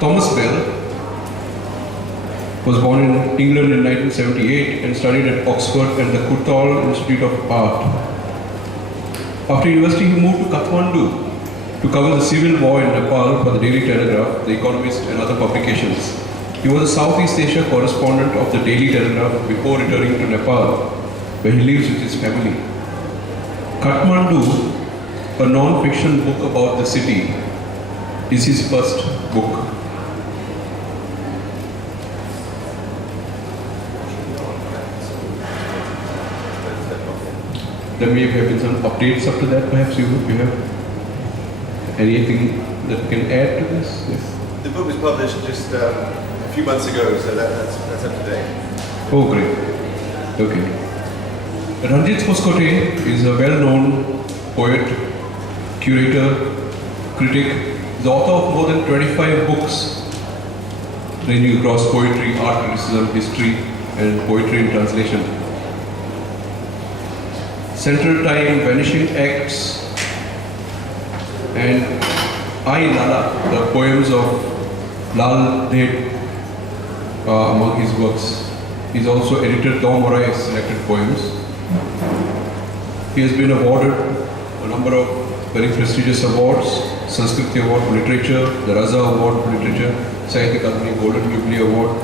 Thomas Bell was born in England in 1978 and studied at Oxford and the Kurtal Institute of Art. After university, he moved to Kathmandu to cover the civil war in Nepal for the Daily Telegraph, The Economist and other publications. He was a Southeast Asia correspondent of the Daily Telegraph before returning to Nepal, where he lives with his family. Kathmandu, a non-fiction book about the city, is his first book. There may have been some updates up to that, perhaps you have anything that you can add to this? Yes. The book was published just a few months ago, so that's up to date. Oh, great. Okay. Ranjit Hoskote is a well-known poet, curator, critic, the author of more than 25 books ranging across poetry, art criticism, history, and poetry in translation. Central Time, Vanishing Acts, and I Lala, the poems of Lal Dhed, among his works. He is also edited Tom Morai's selected poems. He has been awarded a number of very prestigious awards: Sanskriti Award for Literature, the Raza Award for Literature, Sahitya Akademi Golden Jubilee Award,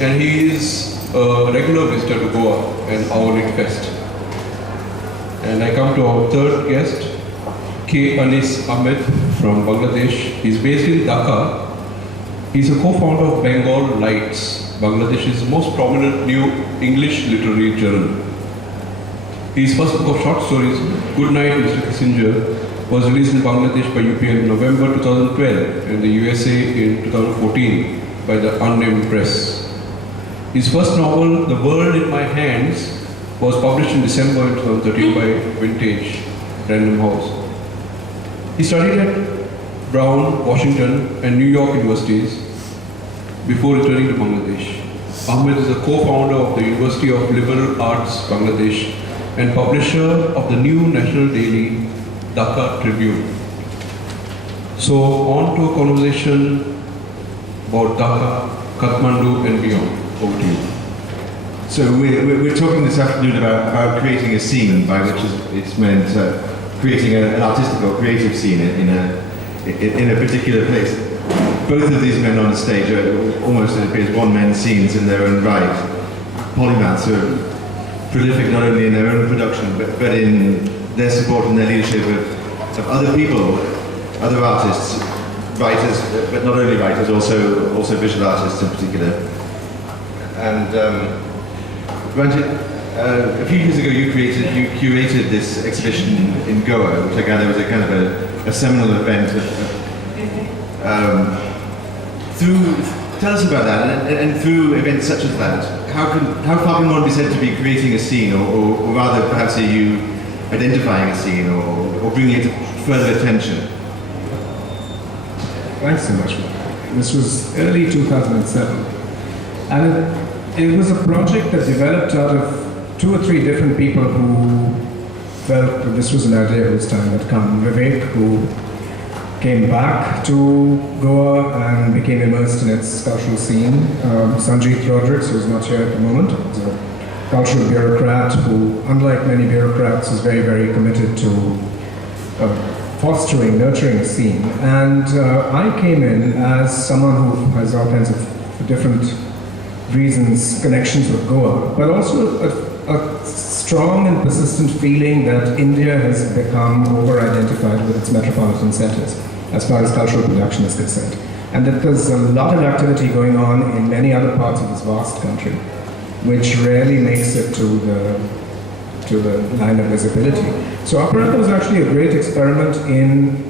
and he is a regular visitor to Goa and our Lit Fest. And I come to our third guest, K. Anis Ahmed from Bangladesh. He's based in Dhaka. He's a co-founder of Bengal Lights, Bangladesh's most prominent new English literary journal. His first book of short stories, Good Night, Mr. Kissinger, was released in Bangladesh by UPN in November 2012 and the USA in 2014 by the Unnamed Press. His first novel, The World in My Hands, was published in December 2013 by Vintage, Random House. He studied at Brown, Washington, and New York universities before returning to Bangladesh. Ahmed is a co-founder of the University of Liberal Arts, Bangladesh, and publisher of the new national daily, Dhaka Tribune. So, on to a conversation about Dhaka, Kathmandu, and beyond. Over to you. So we're talking this afternoon about creating a scene, by which it's meant creating an artistic or creative scene in a particular place. Both of these men on the stage are almost, it appears, one-man scenes in their own right. Polymaths who are prolific not only in their own production, but in their support and their leadership of other people, other artists, writers, but not only writers, also visual artists in particular. And Ranjit, a few years ago you curated this exhibition in Goa, which I gather was a kind of a seminal event. Tell us about that, and through events such as that, how far can one be said to be creating a scene, or rather perhaps are you identifying a scene, or bringing it to further attention? Thanks so much. This was early 2007, and it was a project that developed out of 2 or 3 different people who felt that this was an idea whose time had come. Vivek, who came back to Goa and became immersed in its cultural scene. Sanjeev Rodrigues, who's not here at the moment, is a cultural bureaucrat who, unlike many bureaucrats, is very, very committed to fostering, nurturing a scene. And I came in as someone who has all kinds of different reasons, connections with Goa, but also a strong and persistent feeling that India has become over-identified with its metropolitan centers as far as cultural production is concerned. And that there's a lot of activity going on in many other parts of this vast country, which rarely makes it to the line of visibility. So Aparata was actually a great experiment in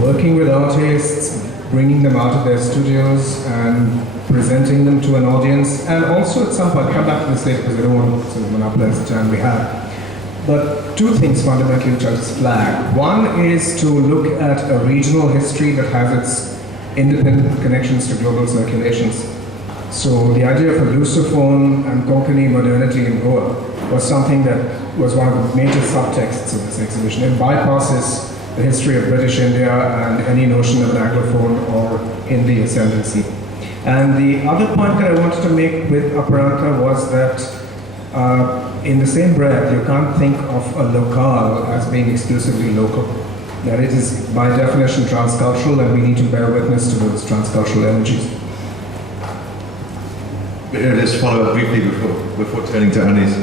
working with artists, bringing them out of their studios and presenting them to an audience, and also at some point, come back to this later because I don't want to sort of monopolize the time we have. But 2 things fundamentally which I'll just flag. One is to look at a regional history that has its independent connections to global circulations. So the idea of a Lusophone and Konkani modernity in Goa was something that was one of the major subtexts of this exhibition. It bypasses the history of British India and any notion of an Anglophone or Hindi ascendancy. And the other point that I wanted to make with Aparanta was that in the same breath, you can't think of a locale as being exclusively local. That it is by definition transcultural, and we need to bear witness to those transcultural energies. Just follow up briefly before turning to Anis.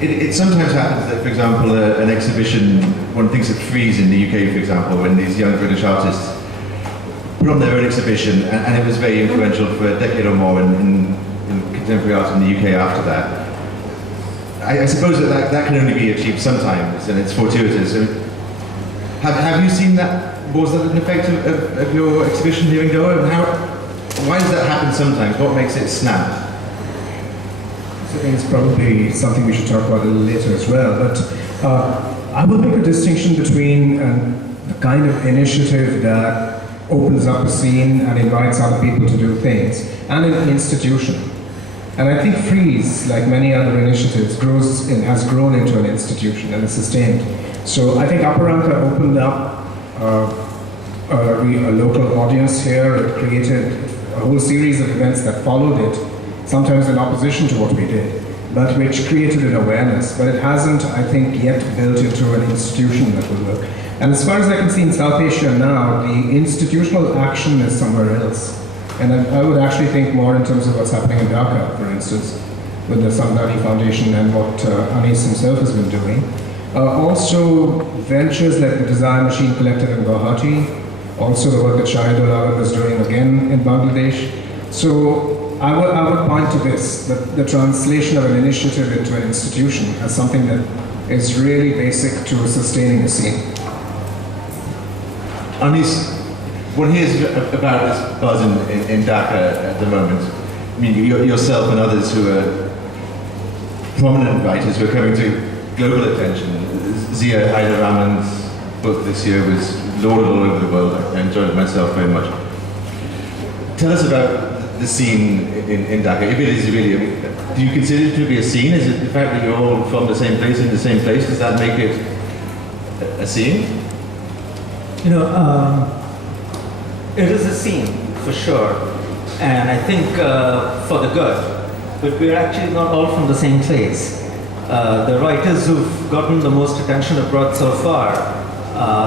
It sometimes happens that, for example, an exhibition, one thinks of Frieze in the UK, for example, when these young British artists put on their own exhibition, and it was very influential for a decade or more in contemporary art in the UK after that. I suppose that can only be achieved sometimes, and it's fortuitous. Have you seen that? Was that an effect of your exhibition here in Goa? And why does that happen sometimes? What makes it snap? I think it's probably something we should talk about a little later as well. But I will make a distinction between the kind of initiative that opens up a scene and invites other people to do things, and an institution. And I think Frieze, like many other initiatives, has grown into an institution and is sustained. So I think Aparanta opened up a local audience here. It created a whole series of events that followed it, sometimes in opposition to what we did, but which created an awareness. But it hasn't, I think, yet built into an institution that will work. And as far as I can see in South Asia now, the institutional action is somewhere else. And I would actually think more in terms of what's happening in Dhaka, for instance, with the Samdani Foundation and what Anis himself has been doing. Also, ventures like the Desire Machine Collective in Guwahati, also the work that Shahidul Alam is doing again in Bangladesh. So I would point to this, the translation of an initiative into an institution as something that is really basic to sustaining a scene. Anis, one hears about this buzz in Dhaka at the moment. I mean, yourself and others who are prominent writers who are coming to global attention. Zia Hyder Rahman's book this year was lauded all over the world. I enjoyed it myself very much. Tell us about the scene in Dhaka. If it is really, do you consider it to be a scene? Is it the fact that you're all from the same place, in the same place, does that make it a scene? You know, it is a scene, for sure, and I think for the good, but we're actually not all from the same place. The writers who've gotten the most attention abroad so far,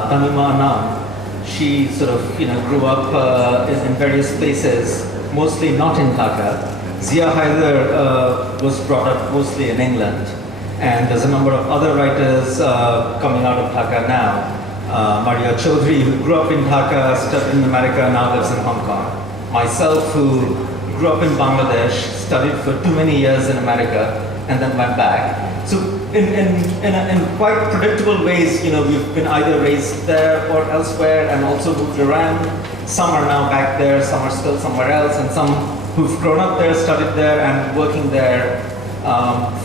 Tamima Anam, she sort of grew up in various places, mostly not in Dhaka. Zia Haider was brought up mostly in England, and there's a number of other writers coming out of Dhaka now. Maria Chaudhry, who grew up in Dhaka, studied in America, now lives in Hong Kong. Myself, who grew up in Bangladesh, studied for too many years in America, and then went back. So in quite predictable ways, we've been either raised there or elsewhere and also moved around. Some are now back there, some are still somewhere else, and some who've grown up there, studied there, and working there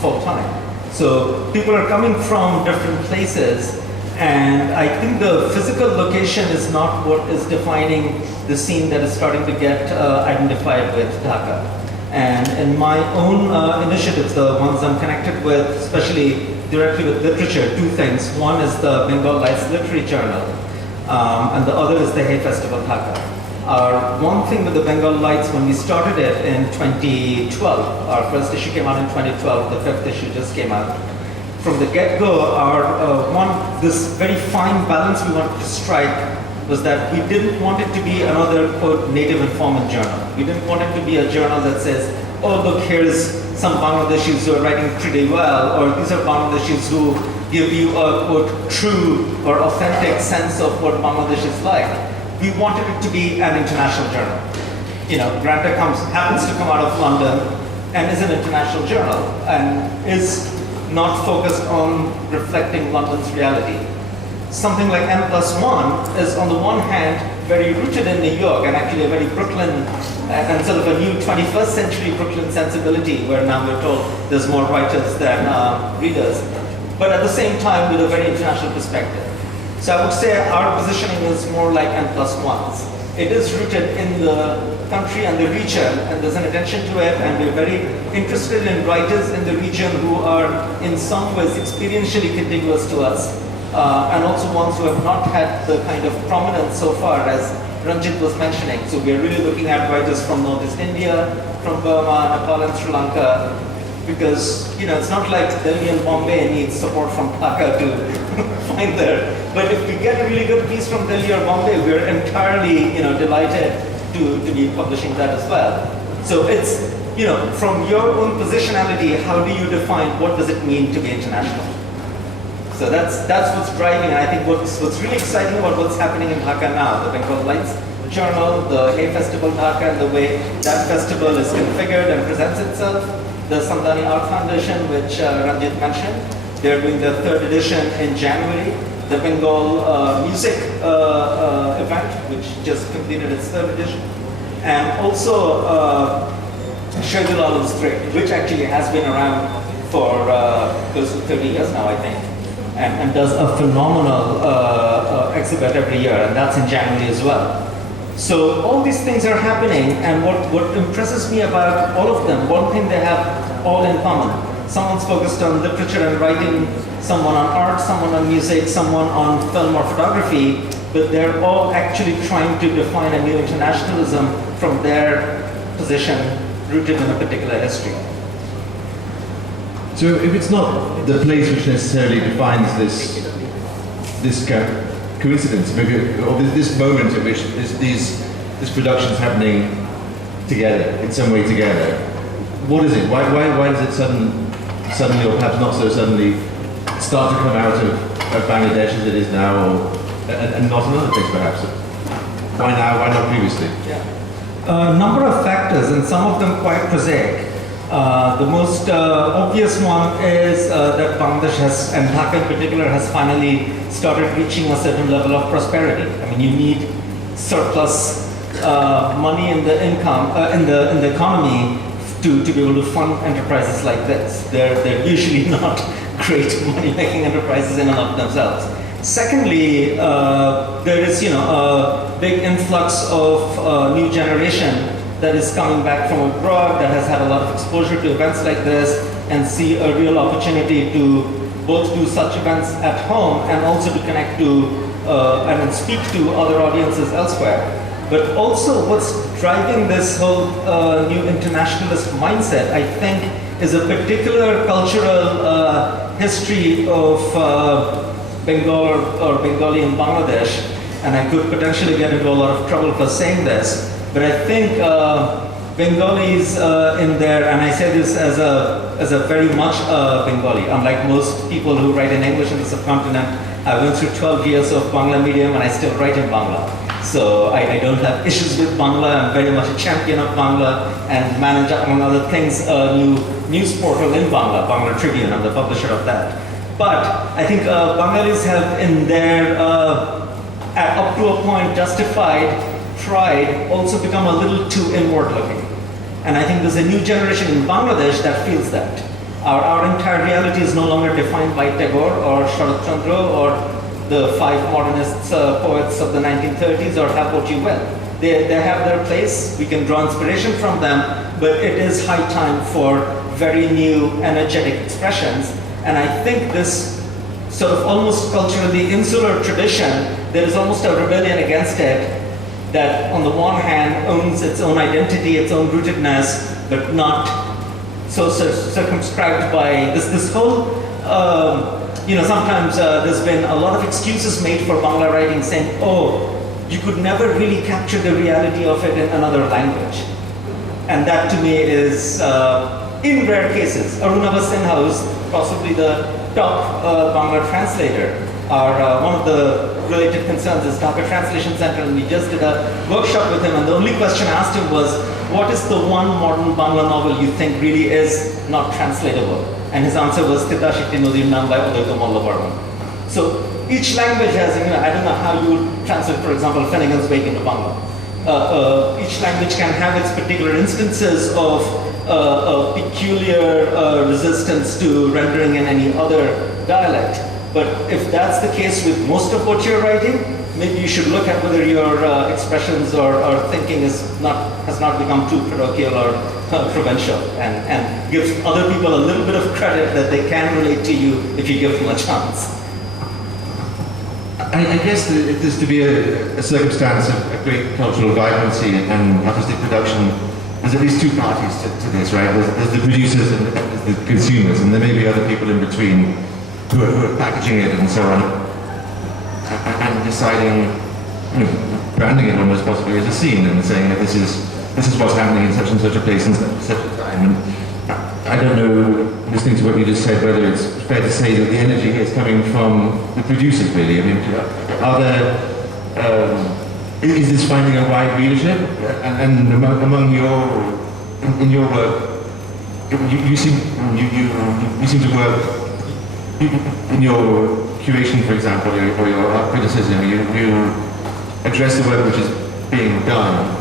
full time. So people are coming from different places, and I think the physical location is not what is defining the scene that is starting to get identified with Dhaka. And in my own initiatives, the ones I'm connected with, especially directly with literature, two things. One is the Bengal Lights Literary Journal, and the other is the Hay Festival Dhaka. One thing with the Bengal Lights, when we started it in 2012, our first issue came out in 2012, the fifth issue just came out. From the get-go, this very fine balance we wanted to strike was that we didn't want it to be another, quote, native informant journal. We didn't want it to be a journal that says, oh, look, here's some Bangladeshis who are writing pretty well, or these are Bangladeshis who give you a, quote, true or authentic sense of what Bangladesh is like. We wanted it to be an international journal. Granta happens to come out of London and is an international journal and is not focused on reflecting London's reality. Something like N+1 is, on the one hand, very rooted in New York and actually a very Brooklyn and sort of a new 21st century Brooklyn sensibility, where now we're told there's more writers than readers, but at the same time with a very international perspective. So I would say our positioning is more like N+1s. It is rooted in the country and the region, and there's an attention to it, and we're very interested in writers in the region who are in some ways experientially contiguous to us, and also ones who have not had the kind of prominence so far as Ranjit was mentioning. So we are really looking at writers from Northeast India, from Burma, Nepal and Sri Lanka, because it's not like Delhi and Bombay needs support from Dhaka to find there. But if we get a really good piece from Delhi or Bombay, we're entirely delighted to be publishing that as well. So it's from your own positionality, how do you define what does it mean to be international? So that's what's driving, and I think what's really exciting about what's happening in Dhaka now, the Bengal Lights Journal, the Hay Festival Dhaka, and the way that festival is configured and presents itself. The Samdani Art Foundation, which Ranjit mentioned, they're doing their 3rd edition in January. The Bengal Music event, which just completed its 3rd edition. And also Shahidul Alam's Trade, which actually has been around for close to 30 years now, I think, and does a phenomenal exhibit every year, and that's in January as well. So all these things are happening, and what impresses me about all of them, one thing they have all in common. Someone's focused on literature and writing, someone on art, someone on music, someone on film or photography, but they're all actually trying to define a new internationalism from their position rooted in a particular history. So if it's not the place which necessarily defines this coincidence, maybe, or this moment at which this production's happening together, in some way together, what is it? Why does it suddenly, or perhaps not so suddenly, start to come out of Bangladesh as it is now, and not in other places perhaps? Why now? Why not previously? A number of factors, and some of them quite prosaic. The most obvious one is that Bangladesh has, and Dhaka in particular, has finally started reaching a certain level of prosperity. I mean, you need surplus money in the income, in the economy to be able to fund enterprises like this. They're usually not great money-making enterprises in and of themselves. Secondly, there is a big influx of new generation that is coming back from abroad, that has had a lot of exposure to events like this, and see a real opportunity to both do such events at home and also to connect to and speak to other audiences elsewhere. But also what's driving this whole new internationalist mindset, I think, is a particular cultural history of Bengal or Bengali in Bangladesh, and I could potentially get into a lot of trouble for saying this, but I think Bengalis in there, and I say this as a very much Bengali, unlike most people who write in English in the subcontinent. I went through 12 years of Bangla medium and I still write in Bangla. So I don't have issues with Bangla. I'm very much a champion of Bangla and manage, among other things, a new news portal in Bangla, Bangla Tribune. I'm the publisher of that. But I think Bengalis have in their, up to a point, justified pride also become a little too inward looking. And I think there's a new generation in Bangladesh that feels that. Our entire reality is no longer defined by Tagore or Sharat Chandra or the 5 modernist poets of the 1930s, or have what you will. They have their place, we can draw inspiration from them, but it is high time for very new, energetic expressions. And I think this sort of almost culturally insular tradition, there is almost a rebellion against it that on the one hand owns its own identity, its own rootedness, but not so circumscribed by this whole, sometimes there's been a lot of excuses made for Bangla writing saying, oh, you could never really capture the reality of it in another language. And that to me is, in rare cases, Arunabha Sinha, who's possibly the top Bangla translator, one of the related concerns is Dhaka Translation Center, and we just did a workshop with him, and the only question I asked him was, what is the one modern Bangla novel you think really is not translatable? And his answer was Tita Shikti Nodir Naam by Udaita Mallavarman. So each language has, I don't know how you would translate, for example, Finnegan's Wake into Bangla. Each language can have its particular instances of a peculiar resistance to rendering in any other dialect. But if that's the case with most of what you're writing, maybe you should look at whether your expressions or thinking has not become too parochial or provincial, and give other people a little bit of credit that they can relate to you if you give them a chance. I guess that if there's to be a circumstance of a great cultural vibrancy and artistic production, there's at least two parties to this, right? There's the producers and there's the consumers, and there may be other people in between who are packaging it and so on, and deciding, branding it almost possibly as a scene and saying that this is what's happening in such and such a place and such a time. And I don't know, listening to what you just said, whether it's fair to say that the energy here is coming from the producers, really. I mean, are there, is this finding a wide readership? And among in your work, you seem to work, in your curation, for example, or your art criticism, you address the work which is being done.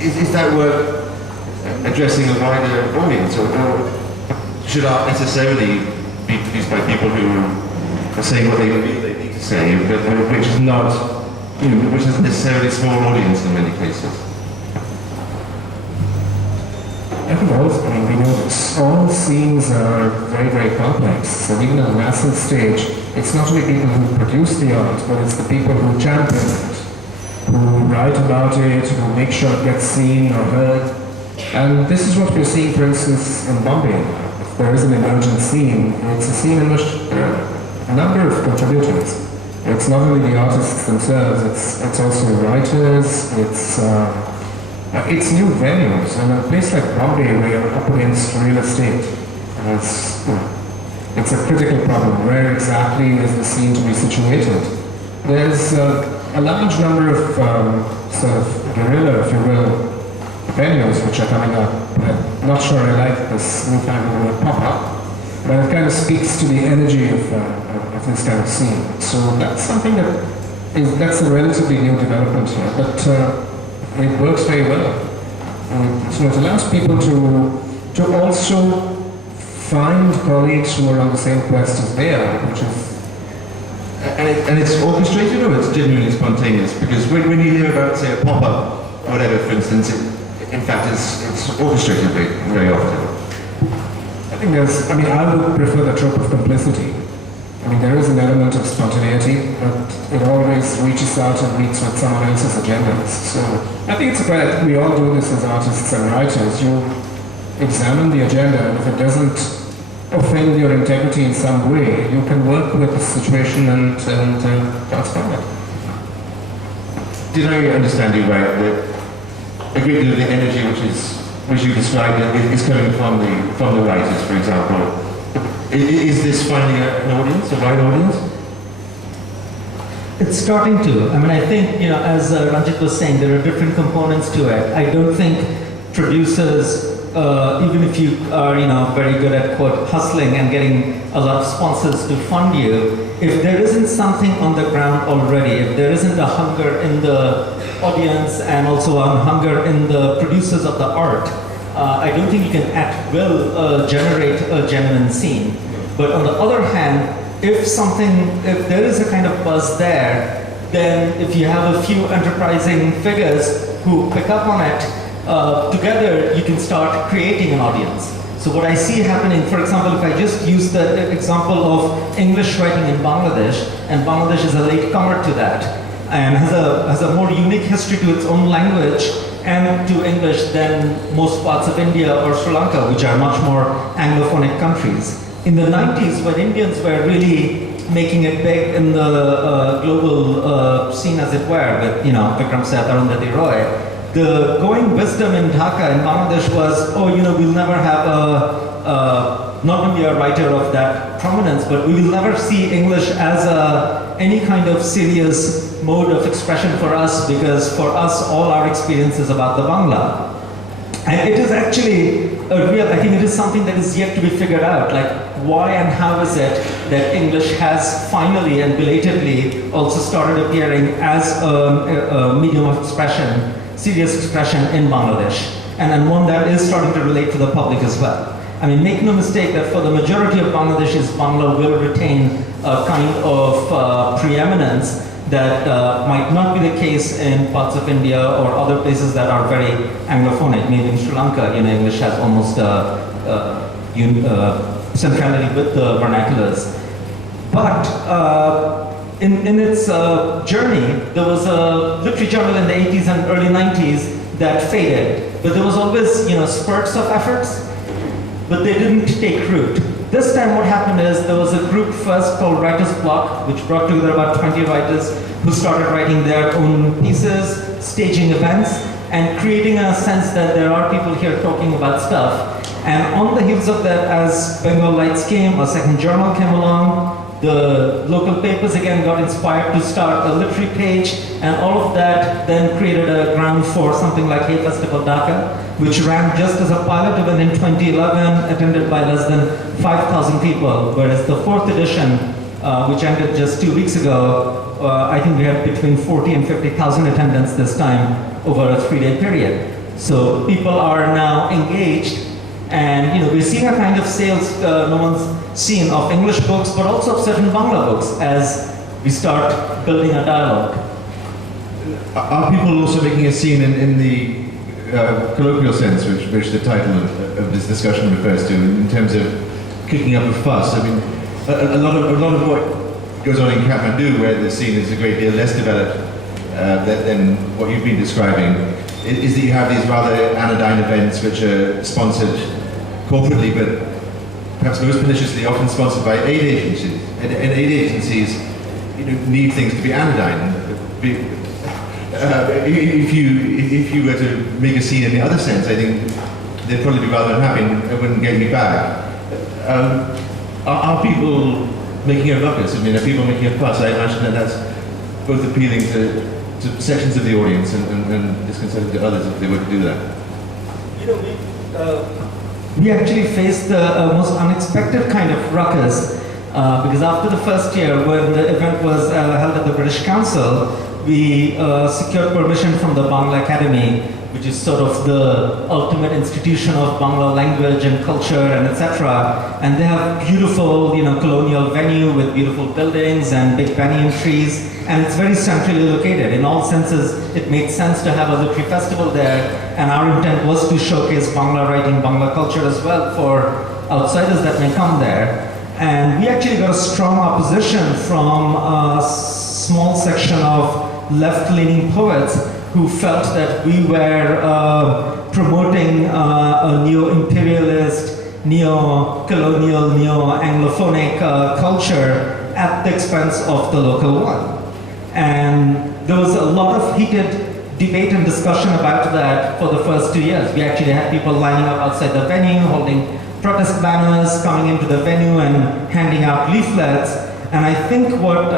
Is that work addressing a wider audience, or should art necessarily be produced by people who are saying what they need to say, but which is not, which isn't necessarily a small audience in many cases? I think all scenes are very, very complex. So even on a national stage, it's not only people who produce the art, but it's the people who champion it, who write about it, who make sure it gets seen or heard. And this is what we're seeing, for instance, in Bombay. If there is an emergent scene, it's a scene in which there are a number of contributors. It's not only the artists themselves, it's also writers, it's new venues. And a place like Bombay, where you're up against real estate, it's a critical problem. Where exactly is the scene to be situated? There's a large number of sort of guerrilla, if you will, venues which are coming up. I'm not sure I like this newfangled word pop-up, but it kind of speaks to the energy of this kind of scene. So that's something that's a relatively new development here, but it works very well. So it allows people to also find colleagues who are on the same quest as they are, which is... And it's orchestrated, or it's genuinely spontaneous? Because when you hear about, say, a pop-up, whatever, for instance, in fact, it's orchestrated very often. I think I would prefer the trope of complicity. I mean, there is an element of spontaneity, but it always reaches out and meets with someone else's agendas. So I think it's a credit. We all do this as artists and writers. You examine the agenda, and if it doesn't offend your integrity in some way, you can work with the situation and transform it. Did I understand you right, that a great deal of the energy which you described is coming from the writers, for example? Is this finding an audience, a wide audience? It's starting to. I mean, I think, as Ranjit was saying, there are different components to it. I don't think producers, even if you are, very good at, quote, hustling and getting a lot of sponsors to fund you, if there isn't something on the ground already, if there isn't a hunger in the audience and also a hunger in the producers of the art, I don't think you can at will generate a genuine scene. But on the other hand, if there is a kind of buzz there, then if you have a few enterprising figures who pick up on it, together you can start creating an audience. So what I see happening, for example, if I just use the example of English writing in Bangladesh, and Bangladesh is a latecomer to that, and has a more unique history to its own language and to English than most parts of India or Sri Lanka, which are much more Anglophonic countries. In the 90s, when Indians were really making it big in the global scene, as it were, with Vikram Seth, Arundhati Roy, the going wisdom in Dhaka in Bangladesh was, we'll never have not only a writer of that prominence, but we will never see English as any kind of serious mode of expression for us, because for us, all our experience is about the Bangla. And it is actually I think it is something that is yet to be figured out, like why and how is it that English has finally and belatedly also started appearing as a medium of expression, serious expression in Bangladesh, and one that is starting to relate to the public as well. I mean, make no mistake that for the majority of Bangladeshis, Bangla will retain a kind of preeminence that might not be the case in parts of India or other places that are very Anglophonic. Maybe in Sri Lanka, English has almost centrality with the vernaculars. But in its journey, there was a literary journal in the 80s and early 90s that faded. But there was always, spurts of efforts, but they didn't take root. This time what happened is there was a group first called Writers Block, which brought together about 20 writers who started writing their own pieces, staging events, and creating a sense that there are people here talking about stuff. And on the heels of that, as Bengal Lights came, a second journal came along, the local papers again got inspired to start a literary page, and all of that then created a ground for something like Hay Festival Dhaka, which ran just as a pilot event in 2011, attended by less than 5,000 people, whereas the fourth edition, which ended just 2 weeks ago, I think we had between 40 and 50,000 attendants this time over a 3-day period. So people are now engaged, and we're seeing a kind of sales no one's seen of English books, but also of certain Bangla books as we start building a dialogue. Are people also making a scene in the colloquial sense, which the title of this discussion refers to, in terms of kicking up a fuss? I mean, a lot of what goes on in Kathmandu, where the scene is a great deal less developed than what you've been describing, is that you have these rather anodyne events which are sponsored corporately, but perhaps most perniciously often sponsored by aid agencies. And aid agencies need things to be anodyne. If you were to make a scene in the other sense, I think they'd probably be rather unhappy and wouldn't get me back. Are people making a ruckus? I mean, are people making a fuss? I imagine that that's both appealing to sections of the audience and disconcerting to others if they were to do that. We actually faced the most unexpected kind of ruckus because after the first year, when the event was held at the British Council, we secured permission from the Bangla Academy, which is sort of the ultimate institution of Bangla language and culture and etc. And they have beautiful, colonial venue with beautiful buildings and big banyan trees, and it's very centrally located. In all senses, it made sense to have a literary festival there, and our intent was to showcase Bangla writing, Bangla culture as well for outsiders that may come there. And we actually got a strong opposition from a small section of left-leaning poets who felt that we were promoting a neo-imperialist, neo-colonial, neo-anglophonic culture at the expense of the local one. And there was a lot of heated debate and discussion about that for the first 2 years. We actually had people lining up outside the venue, holding protest banners, coming into the venue and handing out leaflets. And I think what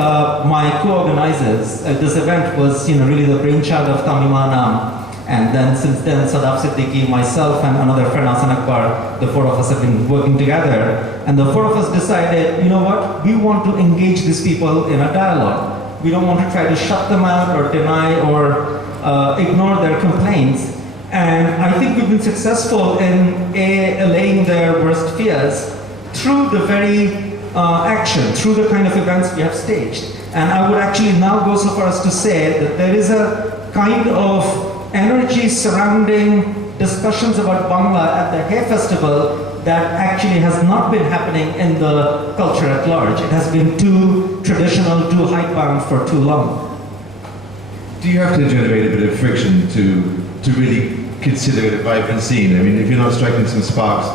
my co-organizers at this event was, really the brainchild of Tamimanam. And then since then, Sadaf Siddiqui, myself, and another friend, Hasan Akbar, the four of us have been working together. And the four of us decided, we want to engage these people in a dialogue. We don't want to try to shut them out or deny or ignore their complaints. And I think we've been successful in allaying their worst fears through the very action, through the kind of events we have staged. And I would actually now go so far as to say that there is a kind of energy surrounding discussions about Bangla at the Hay Festival that actually has not been happening in the culture at large. It has been too traditional, too hidebound for too long. Do you have to generate a bit of friction to really consider it a vibrant scene? I mean, if you're not striking some sparks,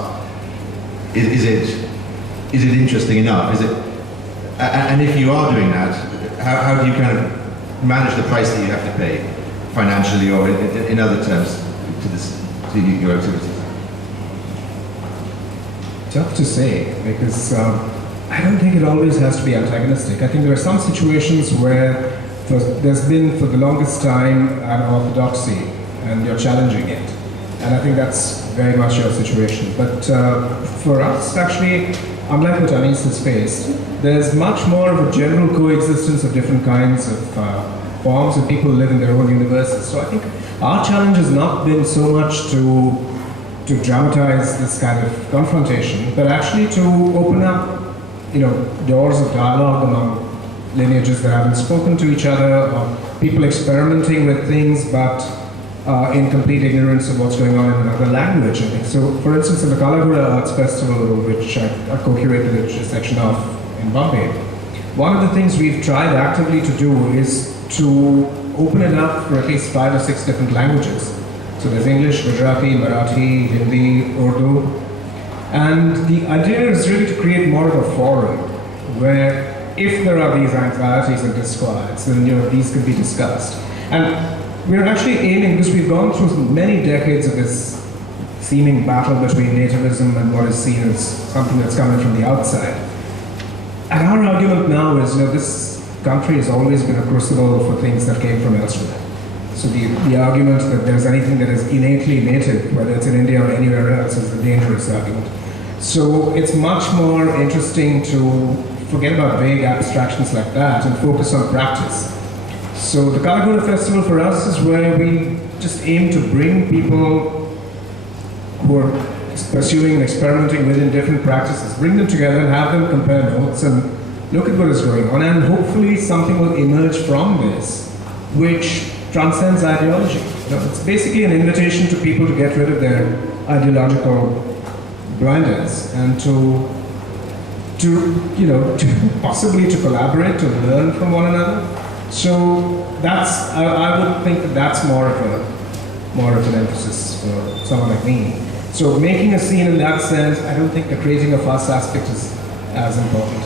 is it interesting enough? Is it? And if you are doing that, how do you kind of manage the price that you have to pay, financially or in other terms, to your activities? Tough to say, because I don't think it always has to be antagonistic. I think there are some situations where there's been for the longest time an orthodoxy, and you're challenging it. And I think that's very much your situation. But for us, actually, unlike what Anis has faced, there's much more of a general coexistence of different kinds of forms, and people live in their own universes. So I think our challenge has not been so much to dramatize this kind of confrontation, but actually to open up, doors of dialogue among lineages that haven't spoken to each other, or people experimenting with things, but in complete ignorance of what's going on in another language. I think. So, for instance, in the Kalagura Arts Festival, which I co-curated a section of in Bombay, One of the things we've tried actively to do is to open it up for at least 5 or 6 different languages. So there's English, Gujarati, Marathi, Hindi, Urdu. And the idea is really to create more of a forum where if there are these anxieties and disquiets, then these can be discussed. And we're actually aiming, because we've gone through many decades of this seeming battle between nativism and what is seen as something that's coming from the outside. And our argument now is, this country has always been a crucible for things that came from elsewhere. So the argument that there's anything that is innately native, whether it's in India or anywhere else, is a dangerous argument. So it's much more interesting to forget about vague abstractions like that and focus on practice. So the Kalaguna Festival for us is where we just aim to bring people who are pursuing and experimenting within different practices, bring them together and have them compare notes and look at what is going on, and hopefully something will emerge from this which transcends ideology. It's basically an invitation to people to get rid of their ideological blinders and to possibly to collaborate, to learn from one another. So I would think that that's more of an emphasis for someone like me. So making a scene in that sense, I don't think the creating a fuss aspect is as important.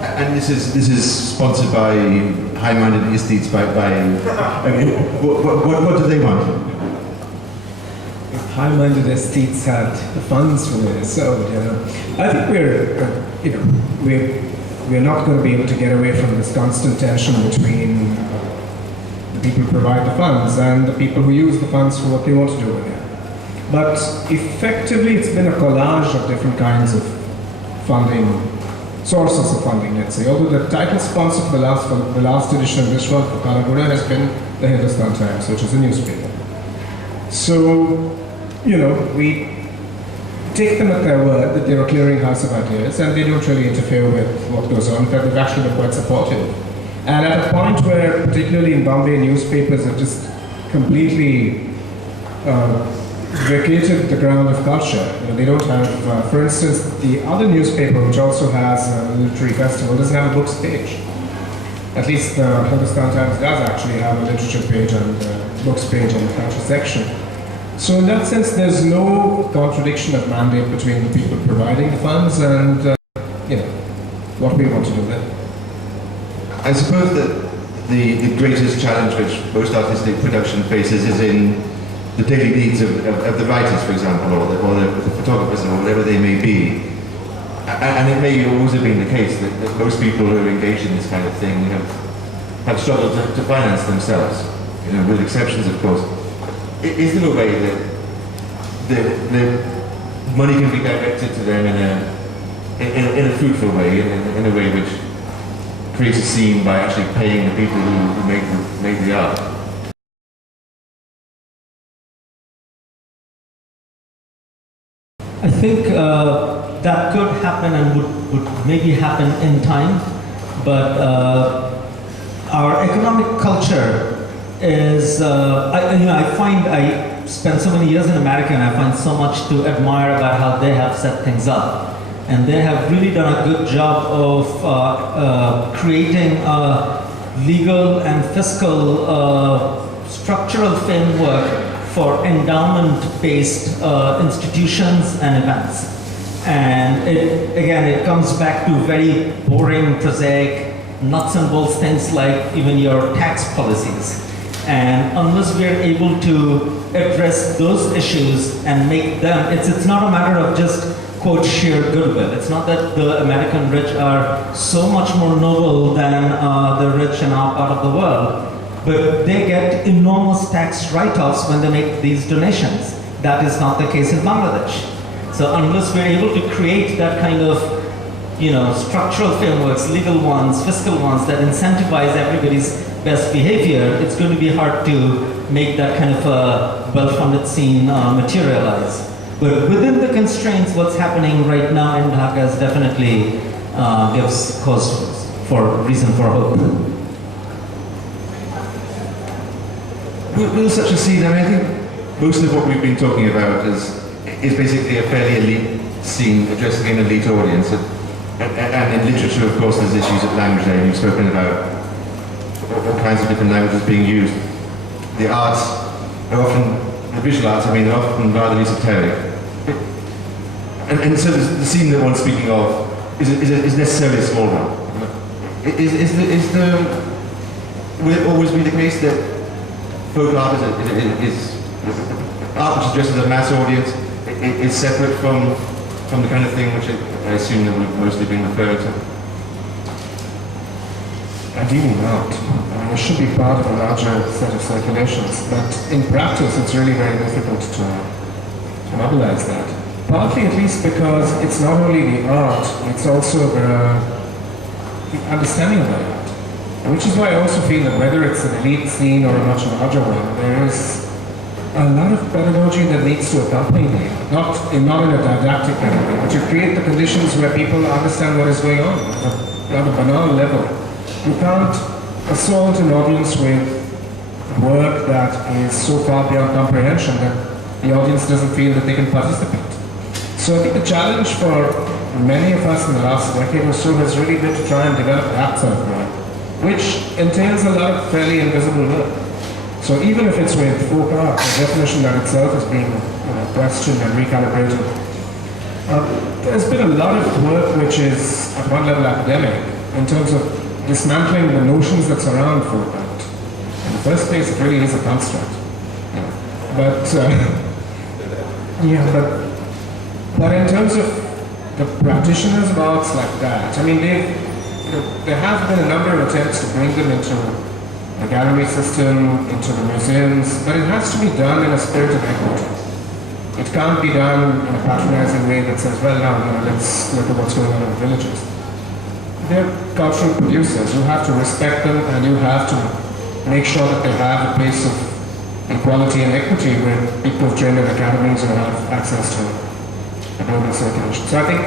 And this is sponsored by high-minded aesthetes. What do they want? If high-minded aesthetes had the funds for this, I think we're not going to be able to get away from this constant tension between the people who provide the funds and the people who use the funds for what they want to do with it. But effectively, it's been a collage of different kinds of funding, sources of funding, let's say. Although the title sponsor for the last edition of this one, for Kalaguna, has been the Hindustan Times, which is a newspaper. So, we take them at their word that they're a clearinghouse of ideas, and they don't really interfere with what goes on. In fact, they've actually been quite supportive. And at a point where, particularly in Bombay, newspapers have just completely vacated the ground of culture. They don't have, for instance, the other newspaper, which also has a literary festival, doesn't have a books page. At least the Hindustan Times does actually have a literature page and a books page in the culture section. So in that sense, there's no contradiction of mandate between the people providing the funds and what we want to do then. I suppose that the greatest challenge which most artistic production faces is in the daily needs of the writers, for example, or the photographers, or whatever they may be. And it may always have been the case that most people who are engaged in this kind of thing have struggled to finance themselves, with exceptions, of course. Is there a way that the money can be directed to them in a fruitful way, in a way which creates a scene by actually paying the people who make the art? I think that could happen and would maybe happen in time, but our economic culture is, I spent so many years in America and I find so much to admire about how they have set things up. And they have really done a good job of creating a legal and fiscal structural framework for endowment-based institutions and events. And it comes back to very boring, prosaic, nuts and bolts things like even your tax policies. And unless we're able to address those issues and make them, it's not a matter of just, quote, sheer goodwill. It's not that the American rich are so much more noble than the rich in our part of the world, but they get enormous tax write-offs when they make these donations. That is not the case in Bangladesh. So unless we're able to create that kind of, structural frameworks, legal ones, fiscal ones, that incentivize everybody's best behavior, it's going to be hard to make that kind of a well-funded scene materialize. But within the constraints, what's happening right now in Dhaka is definitely gives cause for reason for hope. Will such a scene, I think most of what we've been talking about is basically a fairly elite scene addressing an elite audience. And in literature, of course, there's issues of language there. You've spoken about all kinds of different languages being used. The arts are often, the visual arts, I mean, they're often rather esoteric. And so the scene that one's speaking of is necessarily a small one. Will it always be the case that folk art is art which addresses a mass audience is separate from the kind of thing which I assume that we've mostly been referring to? Ideally not. I mean, it should be part of a larger set of circulations, but in practice it's really very difficult to mobilize that. Partly at least because it's not only the art, it's also the understanding of that art. Which is why I also feel that whether it's an elite scene or a much larger one, there is a lot of pedagogy that needs to accompany it. Not in a didactic kind of way, but you create the conditions where people understand what is going on at a rather banal level. You can't assault an audience with work that is so far beyond comprehension that the audience doesn't feel that they can participate. So I think the challenge for many of us in the last decade or so has really been to try and develop that sort of work, which entails a lot of fairly invisible work. So even if it's with folk art, the definition that itself is being questioned and recalibrated, there's been a lot of work which is at one level academic in terms of dismantling the notions that surround folk art. In the first place, it really is a construct. But in terms of the practitioners of arts like that, I mean, there have been a number of attempts to bring them into the gallery system, into the museums, but it has to be done in a spirit of equity. It can't be done in a patronizing way that says, well, now, let's look at what's going on in the villages. They're cultural producers. You have to respect them, and you have to make sure that they have a place of equality and equity where people who've trained in academies will have access to a global circulation. So I think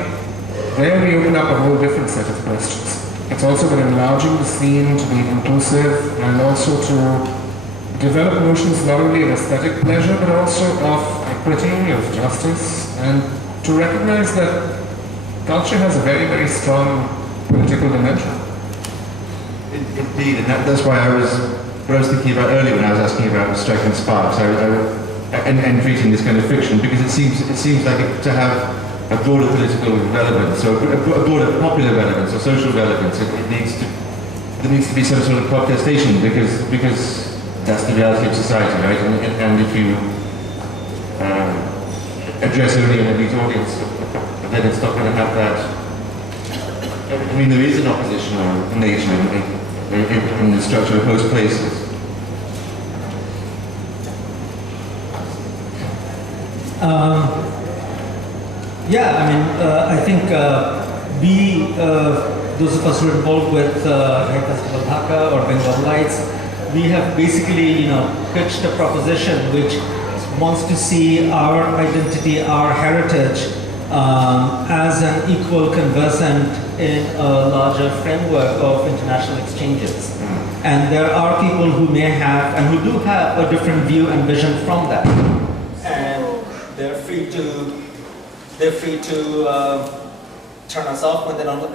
there we open up a whole different set of questions. It's also about enlarging the scene to be inclusive and also to develop notions not only of aesthetic pleasure but also of equity, of justice, and to recognize that culture has a very, very strong political dimension. Indeed, and that's why I was thinking about earlier when I was asking about striking sparks and treating this kind of fiction, because it seems like to have a broader political relevance, or a broader popular relevance, or social relevance. There needs to be some sort of protestation, because that's the reality of society, right? And if you address only an elite audience, then it's not going to have that. I mean, there is an oppositional nature in the structure of most places. I think those of us who are involved with Dhaka or Bengal Lights, we have basically, pitched a proposition which wants to see our identity, our heritage, as an equal conversant in a larger framework of international exchanges. And there are people who may have, and who do have, a different view and vision from that. And they're free to turn us off when they're not free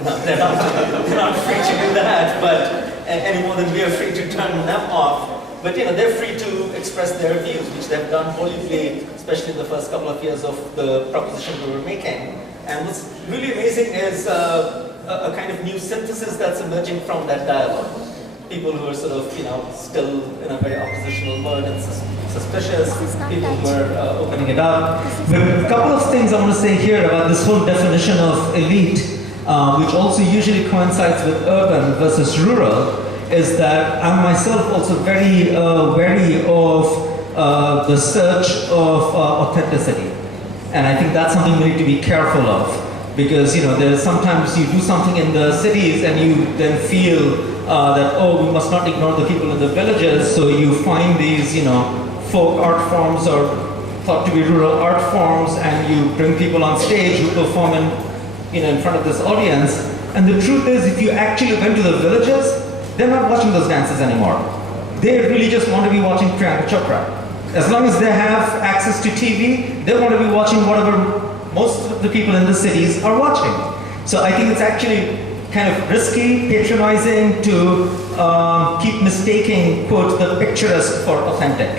to do that, but any more than we are free to turn them off. But they're free to express their views, which they've done volubly, especially in the first couple of years of the proposition we were making. And what's really amazing is a kind of new synthesis that's emerging from that dialogue. People who are sort of, still in a very oppositional mode and suspicious, people who are opening it up. But a couple of things I want to say here about this whole definition of elite, which also usually coincides with urban versus rural, is that I'm myself also very wary of the search of authenticity. And I think that's something we need to be careful of. Because there's sometimes you do something in the cities and you then feel that, we must not ignore the people in the villages, so you find these, folk art forms or thought to be rural art forms, and you bring people on stage who perform in front of this audience. And the truth is, if you actually went to the villages, they're not watching those dances anymore. They really just want to be watching Priyanka Chopra. As long as they have access to TV, they want to be watching whatever most of the people in the cities are watching. So I think it's actually kind of risky, patronizing to keep mistaking, quote, the picturesque for authentic.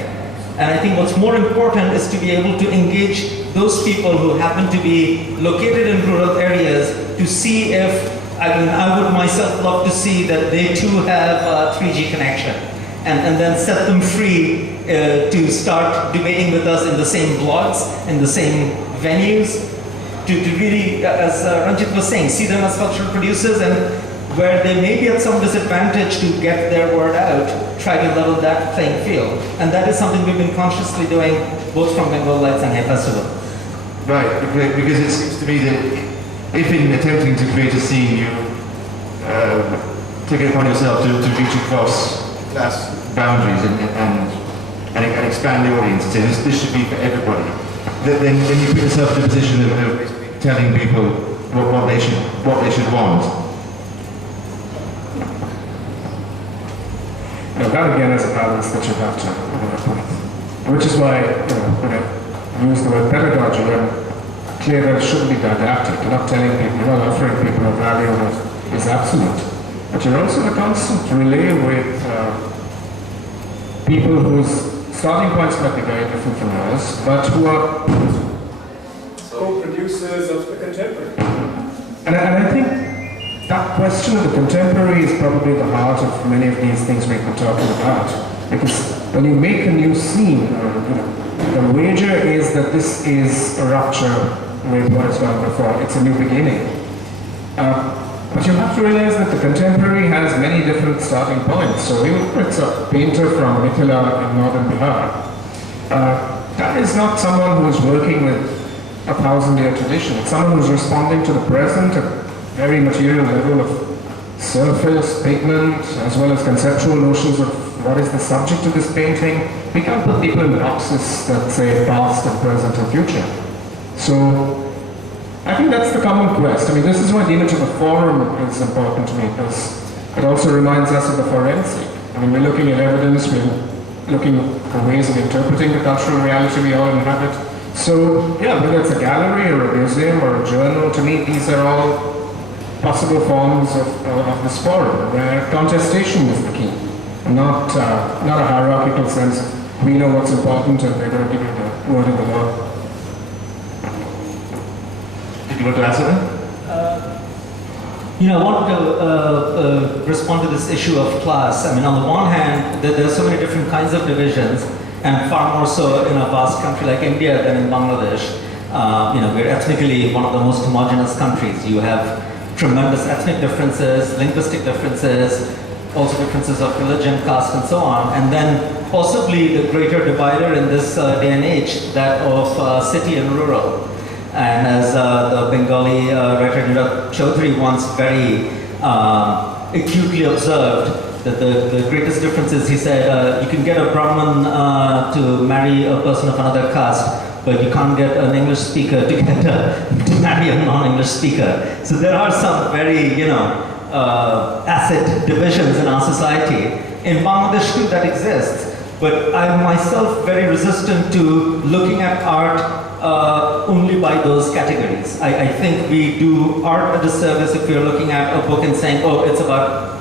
And I think what's more important is to be able to engage those people who happen to be located in rural areas to see if, I would myself love to see that they too have a 3G connection. And then set them free to start debating with us in the same blogs, in the same venues, to really, as Ranjit was saying, see them as cultural producers, and where they may be at some disadvantage to get their word out, try to level that playing field. And that is something we've been consciously doing both from Bengal Lights and Hay Festival. Right, because it seems to me that if in attempting to create a scene you take it upon yourself to reach across boundaries and expand the audience, and say this should be for everybody, then you put yourself in a position of telling people what they should want. Now that again is a balance that you have to work with, which is why when I use the word pedagogy, I'm clear that it shouldn't be didactic. You're not telling people, you're not offering people a value that is absolute, but you're also a constant relay with people whose starting points might be very different from yours, but who are co-producers of the contemporary. And I think that question of the contemporary is probably the heart of many of these things we've been talking about. Because when you make a new scene, the wager is that this is a rupture with what has gone before. It's a new beginning. But you have to realize that the contemporary has many different starting points. So if it's a painter from Mithila in northern Bihar, that is not someone who is working with a 1,000-year tradition. It's someone who's responding to the present at very material level of surface, pigment, as well as conceptual notions of what is the subject of this painting. We can't put people in boxes that say past and present and future. So I think that's the common quest. I mean, this is why the image of the forum is important to me, because it also reminds us of the forensic. I mean, we're looking at evidence, we're looking for ways of interpreting the cultural reality we all inhabit. So, yeah, whether it's a gallery or a museum or a journal, to me, these are all possible forms of this forum, where contestation is the key, not a hierarchical sense of we know what's important and we're going to give you the word of the law. Did you want to answer that? I want to respond to this issue of class. I mean, on the one hand, there are so many different kinds of divisions, and far more so in a vast country like India than in Bangladesh. We're ethnically one of the most homogeneous countries. You have tremendous ethnic differences, linguistic differences, also differences of religion, caste, and so on. And then possibly the greater divider in this day and age, that of city and rural. And as the Bengali writer Niraj Chaudhary once very acutely observed, that the greatest difference is, he said, you can get a Brahmin to marry a person of another caste, but you can't get an English speaker to marry a non-English speaker. So there are some very, acid divisions in our society. In Bangladesh too, that exists. But I'm myself very resistant to looking at art only by those categories. I think we do art a disservice if we're looking at a book and saying, oh,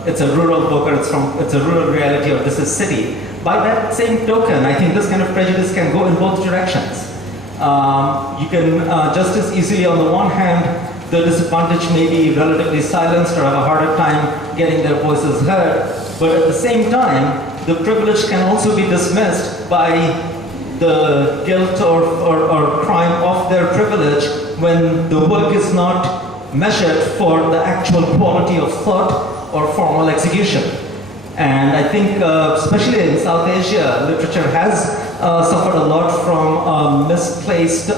it's a rural book, or it's a rural reality, or this is city. By that same token, I think this kind of prejudice can go in both directions. You can just as easily, on the one hand, the disadvantaged may be relatively silenced or have a harder time getting their voices heard, but at the same time, the privileged can also be dismissed by the guilt or crime of their privilege when the work is not measured for the actual quality of thought or formal execution. And I think, especially in South Asia, literature has suffered a lot from misplaced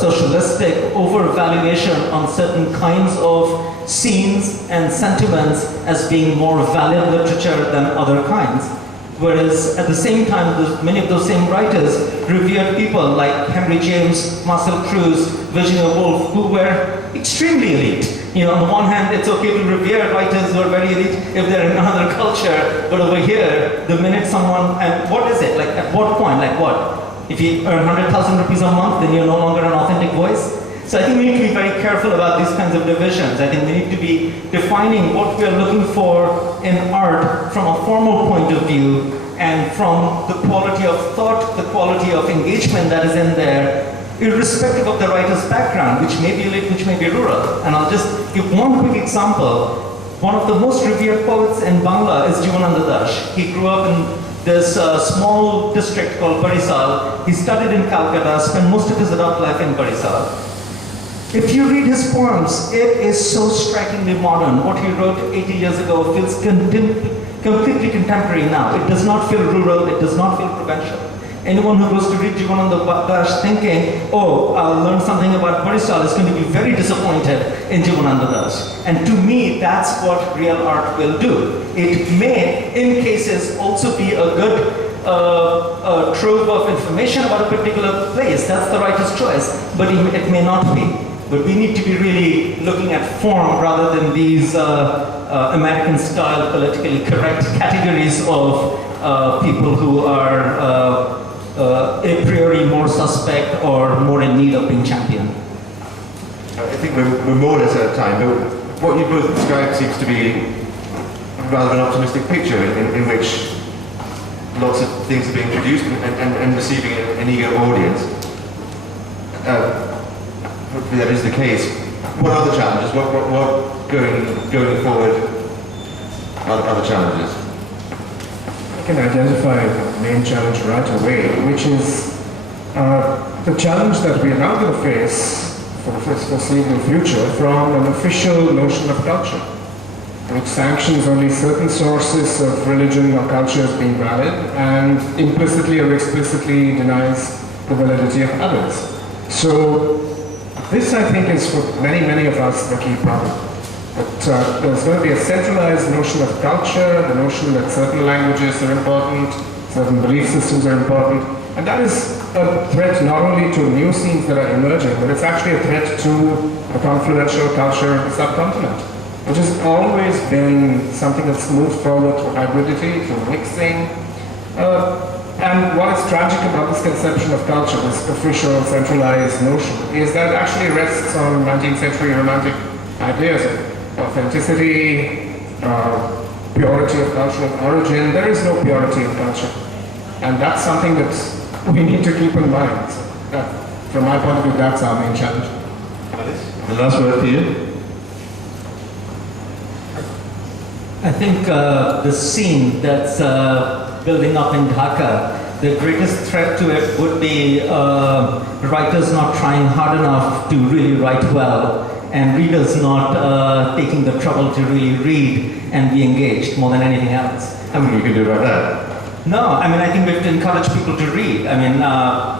socialistic overvaluation on certain kinds of scenes and sentiments as being more valid literature than other kinds. Whereas at the same time, many of those same writers revered people like Henry James, Marcel Proust, Virginia Woolf, who were extremely elite. On the one hand, it's okay to revere writers who are very elite if they're in another culture, but over here, the minute someone, and what is it? Like, at what point? Like what? If you earn 100,000 rupees a month, then you're no longer an authentic voice? So I think we need to be very careful about these kinds of divisions. I think we need to be defining what we are looking for in art from a formal point of view, and from the quality of thought, the quality of engagement that is in there, irrespective of the writer's background, which may be elite, which may be rural. And I'll just give one quick example. One of the most revered poets in Bangla is Jivananda Das. He grew up in this small district called Barisal. He studied in Calcutta, spent most of his adult life in Barisal. If you read his poems, it is so strikingly modern. What he wrote 80 years ago feels completely contemporary now. It does not feel rural, it does not feel provincial. Anyone who goes to read Jivananda Das thinking, oh, I'll learn something about Barisal is going to be very disappointed in Jivananda Das. And to me, that's what real art will do. It may, in cases, also be a good trove of information about a particular place. That's the writer's choice, but it may not be. But we need to be really looking at form rather than these American-style politically correct categories of people who are a priori more suspect or more in need of being championed. I think we're more or less out of time, but what you both described seems to be rather an optimistic picture in which lots of things are being produced and receiving an eager audience. Hopefully that is the case. What are the challenges? What going forward are the challenges? I can identify the main challenge right away, which is the challenge that we are now going to face for the foreseeable future from an official notion of culture, which sanctions only certain sources of religion or culture as being valid and implicitly or explicitly denies the validity of others. So this, I think, is for many, many of us the key problem. But there's going to be a centralized notion of culture, the notion that certain languages are important, certain belief systems are important, and that is a threat not only to new scenes that are emerging, but it's actually a threat to the confluential culture of the subcontinent, which has always been something that's moved forward through hybridity, through mixing. And what is tragic about this conception of culture, this official centralized notion, is that it actually rests on 19th century romantic ideas of authenticity, purity of cultural origin. There is no purity of culture. And that's something that we need to keep in mind. So that, from my point of view, that's our main challenge. The last word for you. I think the scene that's building up in Dhaka, the greatest threat to it would be writers not trying hard enough to really write well, and readers not taking the trouble to really read and be engaged more than anything else. How many you can do about that? No, I mean, I think we have to encourage people to read. I mean,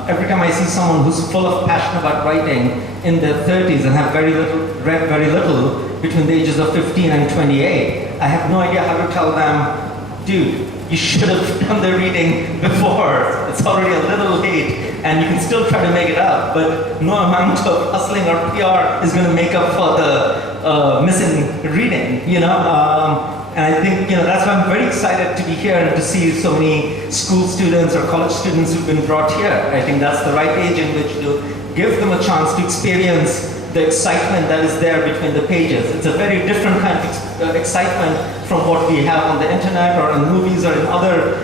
every time I see someone who's full of passion about writing in their 30s and have read very little between the ages of 15 and 28, I have no idea how to tell them, dude, you should have done the reading before. It's already a little late, and you can still try to make it up, but no amount of hustling or PR is going to make up for the missing reading, you know? And I think, you know, that's why I'm very excited to be here and to see so many school students or college students who've been brought here. I think that's the right age in which to give them a chance to experience the excitement that is there between the pages. It's a very different kind of excitement from what we have on the internet or in movies or in other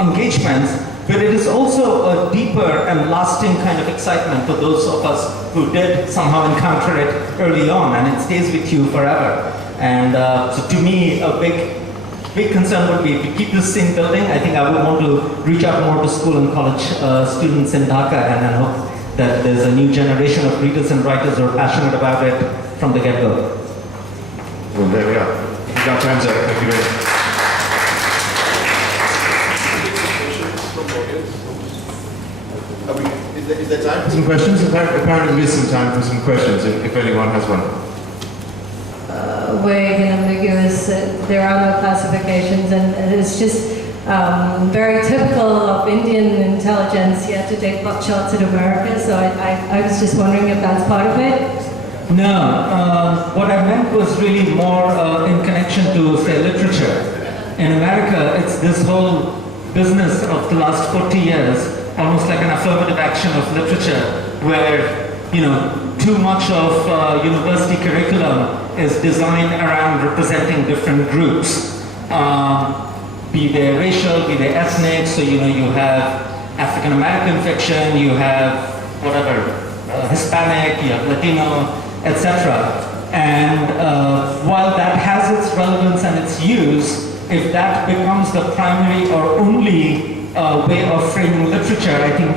engagements, but it is also a deeper and lasting kind of excitement for those of us who did somehow encounter it early on, and it stays with you forever. And so to me, a big concern would be to keep this thing building. I think I would want to reach out more to school and college students in Dhaka, and then hope that there's a new generation of readers and writers who are passionate about it from the get-go. Well, there we are. Our time's up. Thank you very much. Is there time for Some questions? Apparently there is some time for some questions, if anyone has one. Vague and ambiguous. There are no classifications, and it's just very typical of Indian intelligentsia to take buck shots at America. So I was just wondering if that's part of it. No, what I meant was really more in connection to, say, literature. In America, it's this whole business of the last 40 years, almost like an affirmative action of literature, where, you know, too much of university curriculum is designed around representing different groups, be they racial, be they ethnic. So you have African American fiction, you have whatever, Hispanic, you have Latino, etc. And while that has its relevance and its use, if that becomes the primary or only way of framing literature, I think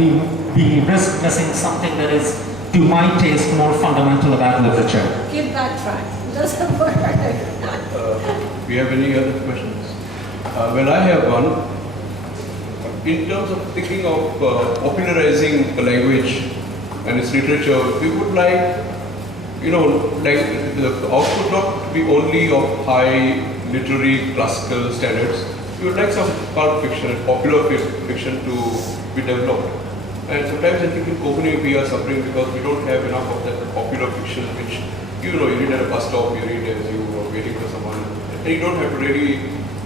we risk missing something that is, to my taste, more fundamental about literature. Give that try. It doesn't work. We have any other questions? Well, I have one. In terms of thinking of popularizing the language and its literature, we would like, like the output not to be only of high literary classical standards. We would like some pulp fiction and popular fiction to be developed. And sometimes I think in Konkani we are suffering because we don't have enough of that popular fiction which, you read at a bus stop, you read as you are waiting for someone. And you don't have to really,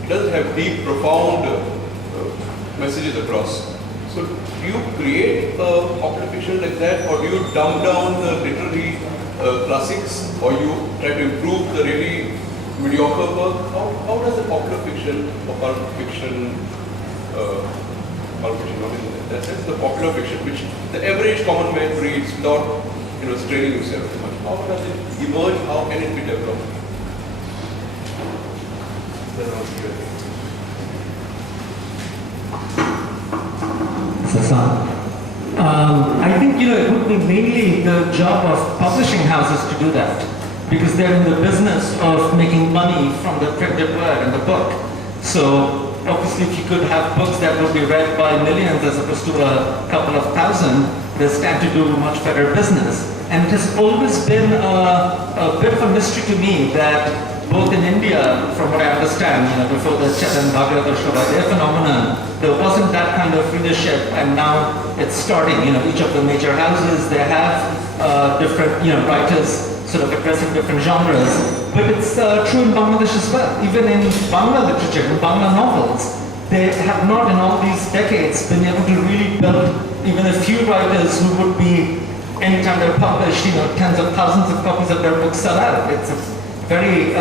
it doesn't have deep, profound messages across. So do you create popular fiction like that, or do you dumb down the literary classics, or you try to improve the really mediocre work? How does the popular fiction or pulp fiction, in that sense, the popular fiction, which the average common man reads without straining himself too much, how does it emerge? How can it be developed? I think it would be mainly the job of publishing houses to do that, because they're in the business of making money from the printed word and the book. So obviously, if you could have books that would be read by millions as opposed to a couple of thousand, they stand to do much better business. And it has always been a bit of a mystery to me that both in India, from what I understand, before the Chetan Bhagavad Shabadaya phenomenon, there wasn't that kind of readership, and now it's starting. Each of the major houses, they have different writers sort of addressing different genres. But it's true in Bangladesh as well. Even in Bangla literature, in Bangla novels, they have not in all these decades been able to really build even a few writers who would be, anytime they're published, tens of thousands of copies of their books sell out. It's very,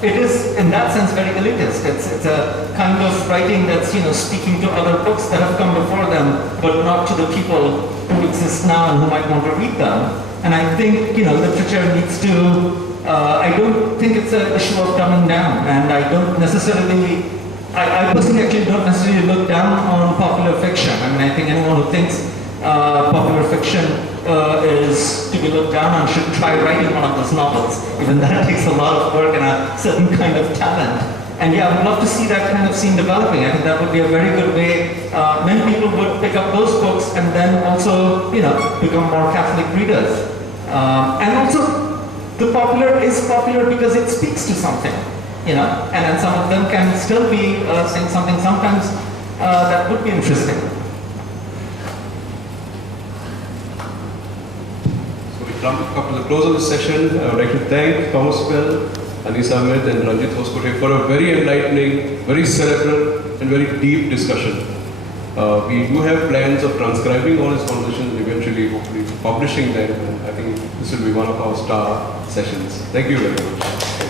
it is in that sense very elitist. It's a kind of writing that's speaking to other books that have come before them, but not to the people who exist now and who might want to read them. And I think literature needs to. I don't think it's an issue of dumbing down, and I don't necessarily. I personally actually don't necessarily look down on popular fiction. I think anyone who thinks popular fiction is to be looked down on should try writing one of those novels. Even that takes a lot of work and a certain kind of talent. And I would love to see that kind of scene developing. I think that would be a very good way. Many people would pick up those books and then also, become more Catholic readers. And also, the popular is popular because it speaks to something, and then some of them can still be saying something sometimes that would be interesting. Come to the close of the session. I would like to thank Thomas Bell, Anis Ahmed and Ranjit Hoskote for a very enlightening, very cerebral and very deep discussion. We do have plans of transcribing all these conversations and eventually hopefully publishing them, and I think this will be one of our star sessions. Thank you very much.